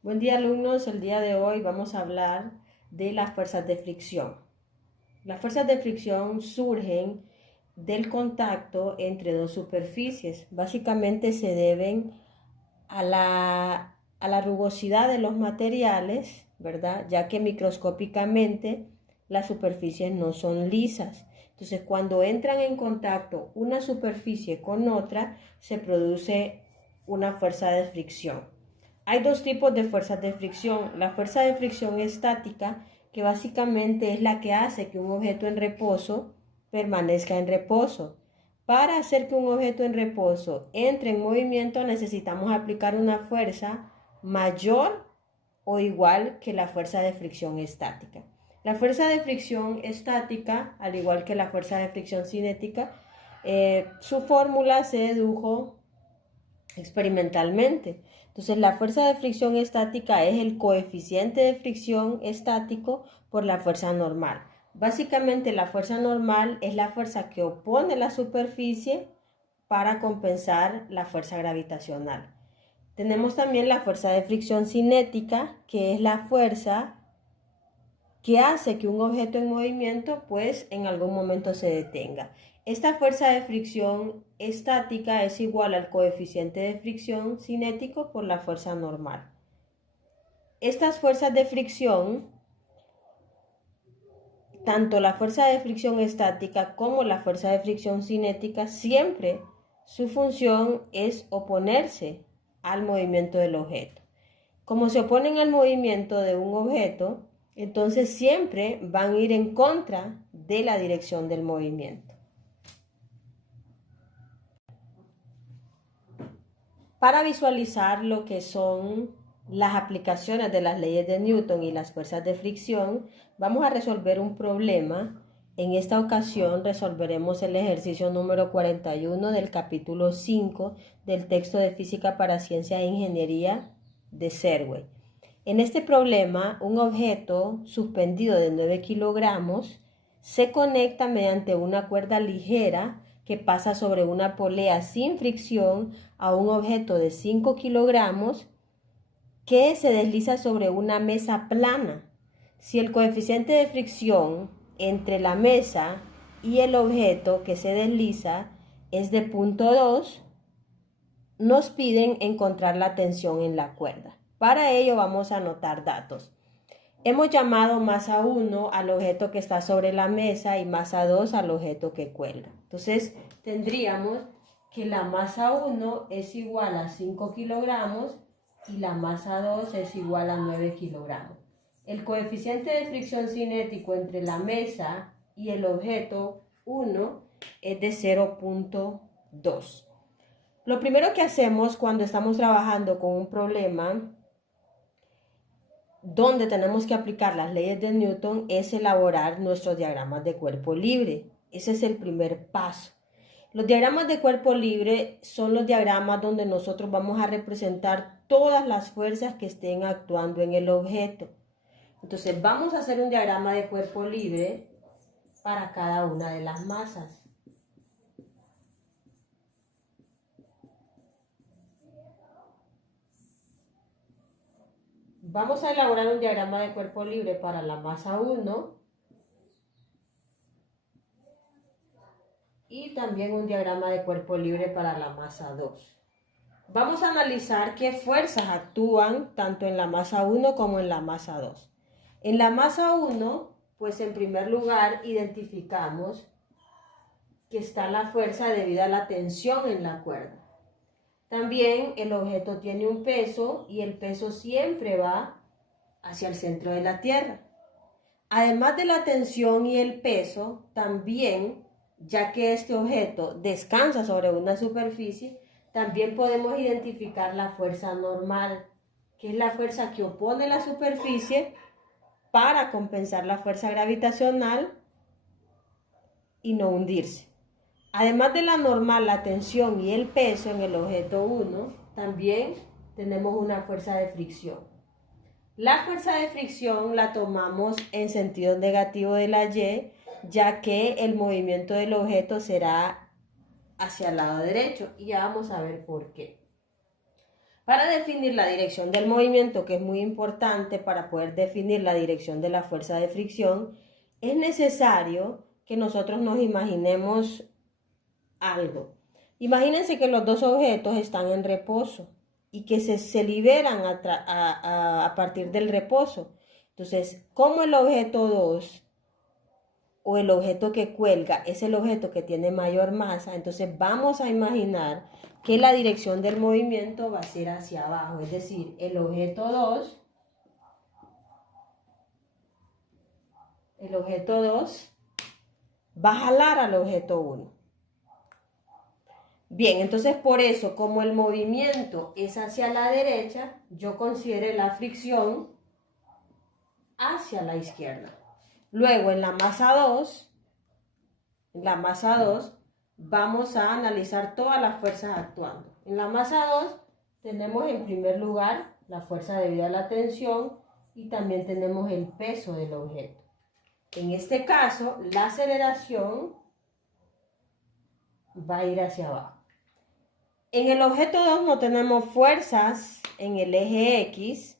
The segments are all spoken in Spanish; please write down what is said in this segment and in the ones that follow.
Buen día, alumnos. El día de hoy vamos a hablar de las fuerzas de fricción. Las fuerzas de fricción surgen del contacto entre dos superficies. Básicamente se deben a la rugosidad de los materiales, ¿verdad? Ya que microscópicamente las superficies no son lisas. Entonces, cuando entran en contacto una superficie con otra, se produce una fuerza de fricción. Hay dos tipos de fuerzas de fricción. La fuerza de fricción estática, que básicamente es la que hace que un objeto en reposo permanezca en reposo. Para hacer que un objeto en reposo entre en movimiento necesitamos aplicar una fuerza mayor o igual que la fuerza de fricción estática. La fuerza de fricción estática, al igual que la fuerza de fricción cinética, su fórmula se dedujo experimentalmente. Entonces, la fuerza de fricción estática es el coeficiente de fricción estático por la fuerza normal. Básicamente, la fuerza normal es la fuerza que opone la superficie para compensar la fuerza gravitacional. Tenemos también la fuerza de fricción cinética, que es la fuerza que hace que un objeto en movimiento pues en algún momento se detenga. Esta fuerza de fricción estática es igual al coeficiente de fricción cinético por la fuerza normal. Estas fuerzas de fricción, tanto la fuerza de fricción estática como la fuerza de fricción cinética, siempre su función es oponerse al movimiento del objeto. Como se oponen al movimiento de un objeto, entonces siempre van a ir en contra de la dirección del movimiento. Para visualizar lo que son las aplicaciones de las leyes de Newton y las fuerzas de fricción, vamos a resolver un problema. En esta ocasión resolveremos el ejercicio número 41 del capítulo 5 del texto de Física para Ciencia e Ingeniería de Serway. En este problema, un objeto suspendido de 9 kilogramos se conecta mediante una cuerda ligera que pasa sobre una polea sin fricción a un objeto de 5 kilogramos que se desliza sobre una mesa plana. Si el coeficiente de fricción entre la mesa y el objeto que se desliza es de 0.2, nos piden encontrar la tensión en la cuerda. Para ello vamos a anotar datos. Hemos llamado masa 1 al objeto que está sobre la mesa y masa 2 al objeto que cuelga. Entonces tendríamos que la masa 1 es igual a 5 kilogramos y la masa 2 es igual a 9 kilogramos. El coeficiente de fricción cinético entre la mesa y el objeto 1 es de 0.2. Lo primero que hacemos cuando estamos trabajando con un problema donde tenemos que aplicar las leyes de Newton es elaborar nuestros diagramas de cuerpo libre. Ese es el primer paso. Los diagramas de cuerpo libre son los diagramas donde nosotros vamos a representar todas las fuerzas que estén actuando en el objeto. Entonces vamos a hacer un diagrama de cuerpo libre para cada una de las masas. Vamos a elaborar un diagrama de cuerpo libre para la masa 1 y también un diagrama de cuerpo libre para la masa 2. Vamos a analizar qué fuerzas actúan tanto en la masa 1 como en la masa 2. En la masa 1, pues en primer lugar identificamos que está la fuerza debido a la tensión en la cuerda. También el objeto tiene un peso y el peso siempre va hacia el centro de la Tierra. Además de la tensión y el peso, también, ya que este objeto descansa sobre una superficie, también podemos identificar la fuerza normal, que es la fuerza que opone la superficie para compensar la fuerza gravitacional y no hundirse. Además de la normal, la tensión y el peso en el objeto 1, también tenemos una fuerza de fricción. La fuerza de fricción la tomamos en sentido negativo de la Y, ya que el movimiento del objeto será hacia el lado derecho, y ya vamos a ver por qué. Para definir la dirección del movimiento, que es muy importante para poder definir la dirección de la fuerza de fricción, es necesario que nosotros nos imaginemos algo. Imagínense que los dos objetos están en reposo y que se liberan a partir del reposo. Entonces, como el objeto 2 o el objeto que cuelga es el objeto que tiene mayor masa, entonces vamos a imaginar que la dirección del movimiento va a ser hacia abajo, es decir, el objeto 2 va a jalar al objeto 1. Bien, entonces por eso, como el movimiento es hacia la derecha, yo considero la fricción hacia la izquierda. Luego, en la masa 2, vamos a analizar todas las fuerzas actuando. En la masa 2 tenemos en primer lugar la fuerza debido a la tensión y también tenemos el peso del objeto. En este caso, la aceleración va a ir hacia abajo. En el objeto 2 no tenemos fuerzas en el eje X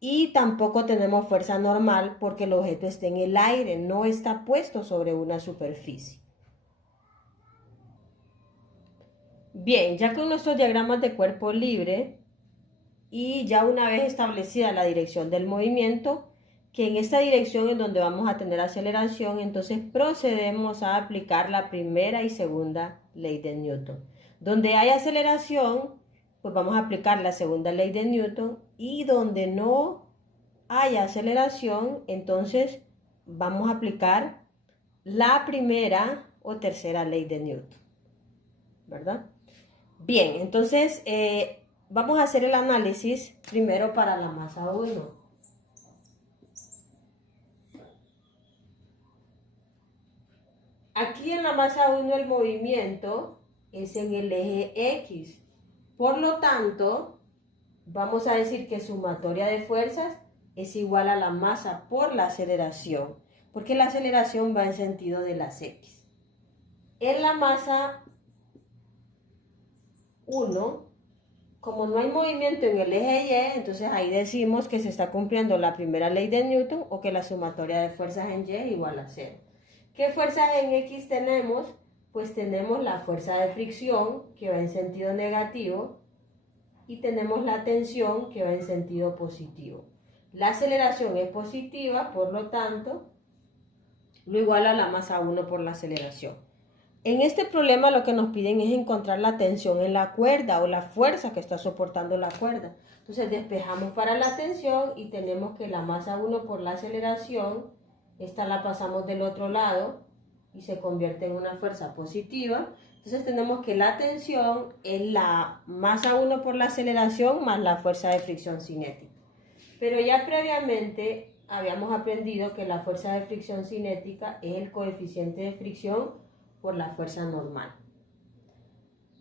y tampoco tenemos fuerza normal porque el objeto está en el aire, no está puesto sobre una superficie. Bien, ya con nuestros diagramas de cuerpo libre y ya una vez establecida la dirección del movimiento, que en esta dirección es donde vamos a tener aceleración, entonces procedemos a aplicar la primera y segunda ley de Newton. Donde hay aceleración, pues vamos a aplicar la segunda ley de Newton, y donde no haya aceleración, entonces vamos a aplicar la primera o tercera ley de Newton, ¿verdad? Bien, entonces vamos a hacer el análisis primero para la masa 1. Aquí en la masa 1 el movimiento es en el eje X. Por lo tanto, vamos a decir que sumatoria de fuerzas es igual a la masa por la aceleración, porque la aceleración va en sentido de las X. En la masa 1, como no hay movimiento en el eje Y, entonces ahí decimos que se está cumpliendo la primera ley de Newton o que la sumatoria de fuerzas en Y es igual a 0. ¿Qué fuerzas en X tenemos? Pues tenemos la fuerza de fricción que va en sentido negativo y tenemos la tensión que va en sentido positivo. La aceleración es positiva, por lo tanto, lo iguala a la masa 1 por la aceleración. En este problema lo que nos piden es encontrar la tensión en la cuerda o la fuerza que está soportando la cuerda. Entonces despejamos para la tensión y tenemos que la masa 1 por la aceleración, esta la pasamos del otro lado y se convierte en una fuerza positiva. Entonces tenemos que la tensión es la masa 1 por la aceleración más la fuerza de fricción cinética. Pero ya previamente habíamos aprendido que la fuerza de fricción cinética es el coeficiente de fricción por la fuerza normal.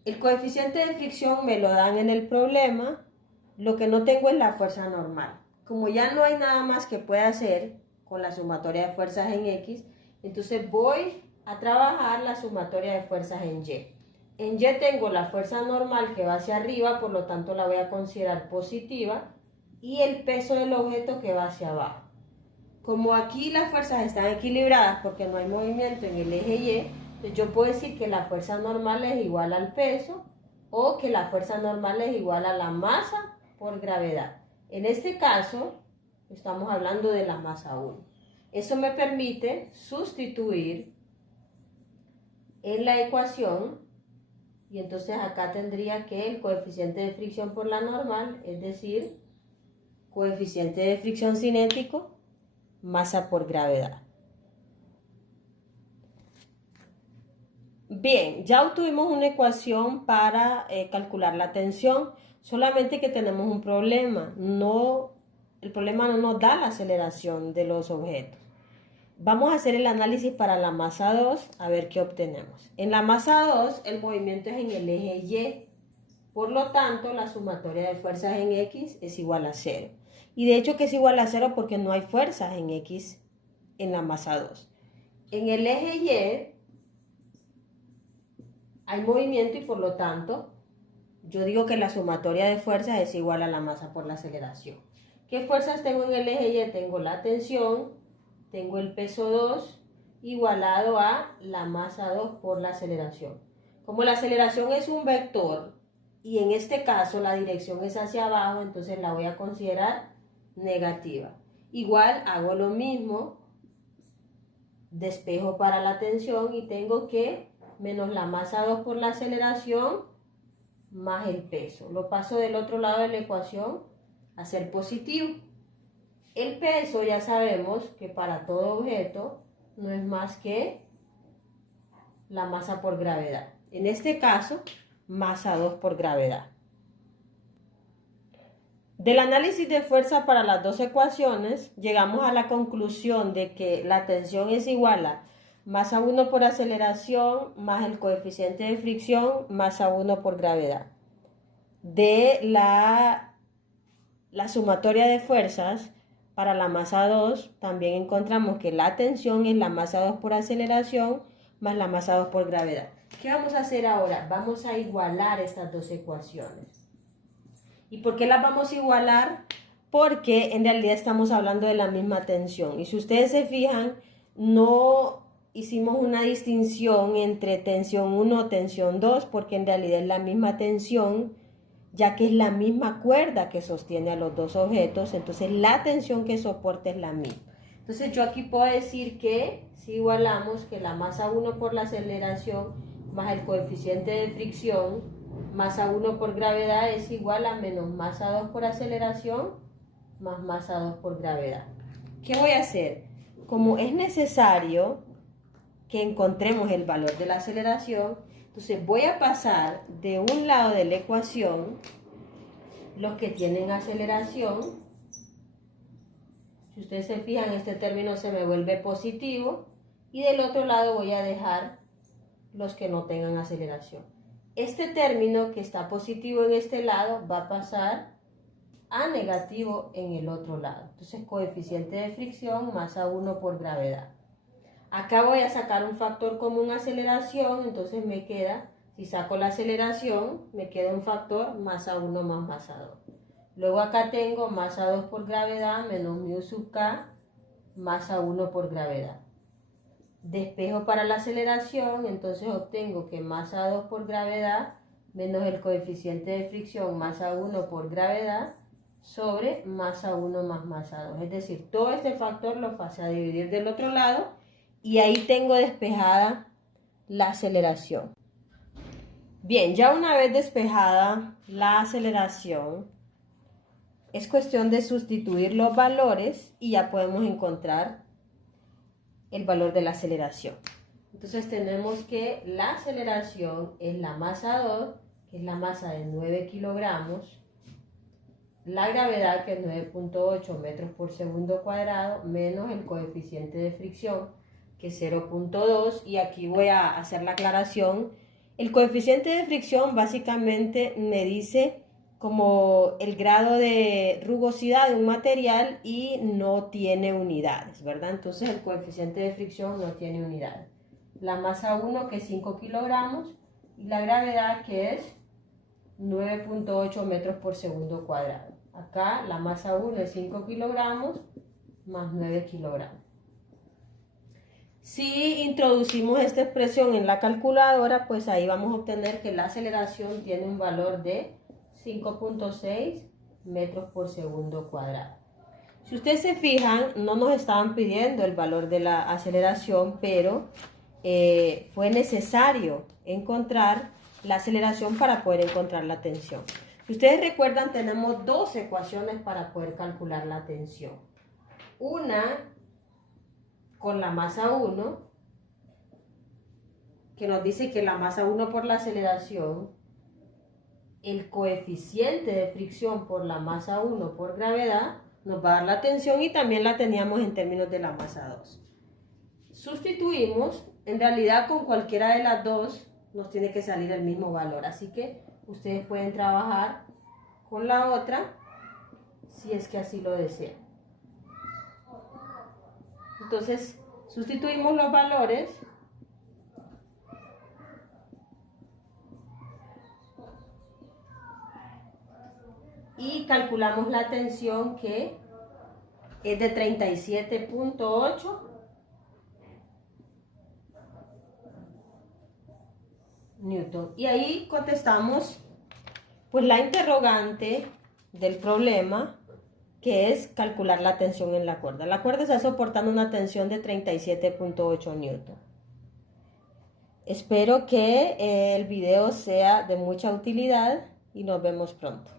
El coeficiente de fricción me lo dan en el problema, lo que no tengo es la fuerza normal. Como ya no hay nada más que pueda hacer con la sumatoria de fuerzas en X, entonces voy a trabajar la sumatoria de fuerzas en Y. En Y tengo la fuerza normal que va hacia arriba, por lo tanto la voy a considerar positiva, y el peso del objeto que va hacia abajo. Como aquí las fuerzas están equilibradas porque no hay movimiento en el eje Y, entonces yo puedo decir que la fuerza normal es igual al peso o que la fuerza normal es igual a la masa por gravedad. En este caso, estamos hablando de la masa 1. Eso me permite sustituir en la ecuación y entonces acá tendría que el coeficiente de fricción por la normal, es decir, coeficiente de fricción cinético, masa por gravedad. Bien, ya obtuvimos una ecuación para calcular la tensión, solamente que tenemos un problema. El problema no nos da la aceleración de los objetos. Vamos a hacer el análisis para la masa 2, a ver qué obtenemos. En la masa 2, el movimiento es en el eje Y. Por lo tanto, la sumatoria de fuerzas en X es igual a 0. Y de hecho que es igual a 0 porque no hay fuerzas en X en la masa 2. En el eje Y hay movimiento y por lo tanto yo digo que la sumatoria de fuerzas es igual a la masa por la aceleración. ¿Qué fuerzas tengo en el eje Y? Tengo la tensión, tengo el peso 2 igualado a la masa 2 por la aceleración. Como la aceleración es un vector y en este caso la dirección es hacia abajo, entonces la voy a considerar negativa. Igual hago lo mismo, despejo para la tensión y tengo que menos la masa 2 por la aceleración más el peso. Lo paso del otro lado de la ecuación a ser positivo. El peso ya sabemos que para todo objeto no es más que la masa por gravedad. En este caso, masa 2 por gravedad. Del análisis de fuerza para las dos ecuaciones, llegamos a la conclusión de que la tensión es igual a masa 1 por aceleración más el coeficiente de fricción masa 1 por gravedad. De la sumatoria de fuerzas para la masa 2, también encontramos que la tensión es la masa 2 por aceleración más la masa 2 por gravedad. ¿Qué vamos a hacer ahora? Vamos a igualar estas dos ecuaciones. ¿Y por qué las vamos a igualar? Porque en realidad estamos hablando de la misma tensión. Y si ustedes se fijan, no hicimos una distinción entre tensión 1 o tensión 2, porque en realidad es la misma tensión, ya que es la misma cuerda que sostiene a los dos objetos, entonces la tensión que soporta es la misma. Entonces yo aquí puedo decir que si igualamos que la masa 1 por la aceleración más el coeficiente de fricción masa 1 por gravedad es igual a menos masa 2 por aceleración más masa 2 por gravedad. ¿Qué voy a hacer? Como es necesario que encontremos el valor de la aceleración, entonces voy a pasar de un lado de la ecuación los que tienen aceleración. Si ustedes se fijan, este término se me vuelve positivo y del otro lado voy a dejar los que no tengan aceleración. Este término que está positivo en este lado va a pasar a negativo en el otro lado. Entonces, coeficiente de fricción masa 1 por gravedad. Acá voy a sacar un factor común aceleración, entonces me queda, si saco la aceleración, me queda un factor masa 1 más masa 2. Luego acá tengo masa 2 por gravedad menos mu sub k masa 1 por gravedad. Despejo para la aceleración, entonces obtengo que masa 2 por gravedad menos el coeficiente de fricción masa 1 por gravedad sobre masa 1 más masa 2. Es decir, todo este factor lo pasé a dividir del otro lado y ahí tengo despejada la aceleración. Bien, ya una vez despejada la aceleración, es cuestión de sustituir los valores y ya podemos encontrar el valor de la aceleración. Entonces tenemos que la aceleración es la masa 2, que es la masa de 9 kilogramos, la gravedad, que es 9.8 metros por segundo cuadrado, menos el coeficiente de fricción, que es 0.2, y aquí voy a hacer la aclaración. El coeficiente de fricción básicamente me dice como el grado de rugosidad de un material y no tiene unidades, ¿verdad? Entonces el coeficiente de fricción no tiene unidades. La masa 1, que es 5 kilogramos, y la gravedad, que es 9.8 metros por segundo cuadrado. Acá la masa 1 es 5 kilogramos más 9 kilogramos. Si introducimos esta expresión en la calculadora, pues ahí vamos a obtener que la aceleración tiene un valor de 5.6 metros por segundo cuadrado. Si ustedes se fijan, no nos estaban pidiendo el valor de la aceleración, pero fue necesario encontrar la aceleración para poder encontrar la tensión. Si ustedes recuerdan, tenemos dos ecuaciones para poder calcular la tensión. Una con la masa 1, que nos dice que la masa 1 por la aceleración, el coeficiente de fricción por la masa 1 por gravedad, nos va a dar la tensión, y también la teníamos en términos de la masa 2. Sustituimos, en realidad con cualquiera de las dos nos tiene que salir el mismo valor, así que ustedes pueden trabajar con la otra si es que así lo desean. Entonces sustituimos los valores y calculamos la tensión que es de 37.8 Newton. Y ahí contestamos pues la interrogante del problema, que es calcular la tensión en la cuerda. La cuerda está soportando una tensión de 37.8 Newton. Espero que el video sea de mucha utilidad y nos vemos pronto.